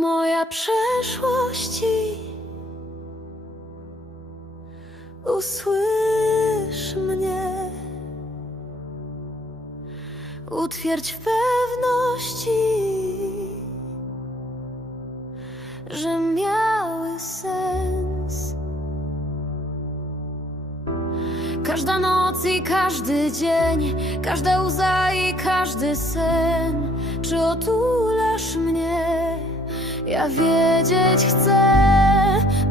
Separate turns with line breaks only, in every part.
moja przeszłości. Usłysz mnie, utwierdź w pewności, że miały sens. Każda noc i każdy dzień, każda łza i każdy sen. Czy otulasz mnie? Ja wiedzieć chcę,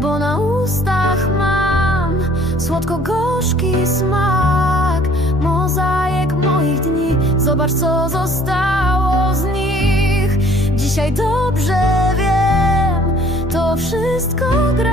bo na ustach mam słodko-gorzki smak. Mozaik moich dni, zobacz co zostało z nich. Dzisiaj dobrze wiem, to wszystko gra.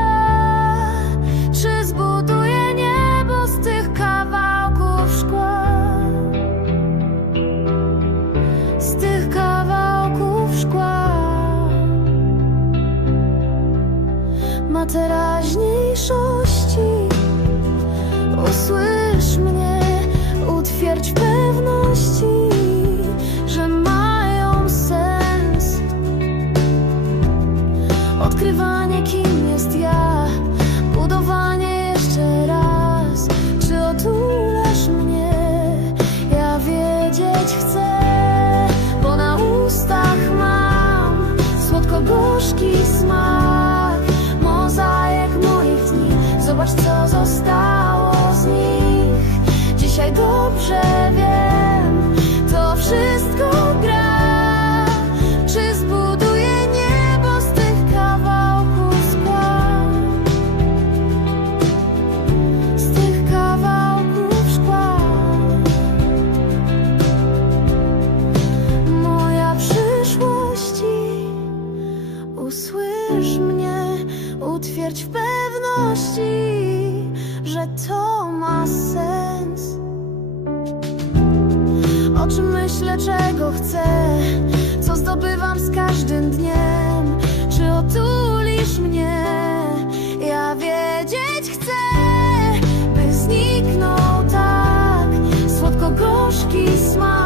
Ma teraźniejszości. Usłysz mnie Utwierdź w pewności Że mają sens. Odkrywanie kim jest ja Budowanie jeszcze raz. Czy otulasz mnie? Ja wiedzieć chcę Bo na ustach mam Słodko-gorzki smak Zobacz co zostało pewności, że to ma sens. O czym myślę, czego chcę, co zdobywam z każdym dniem. Czy otulisz mnie? Ja wiedzieć chcę, by zniknął tak słodko-gorzki smak.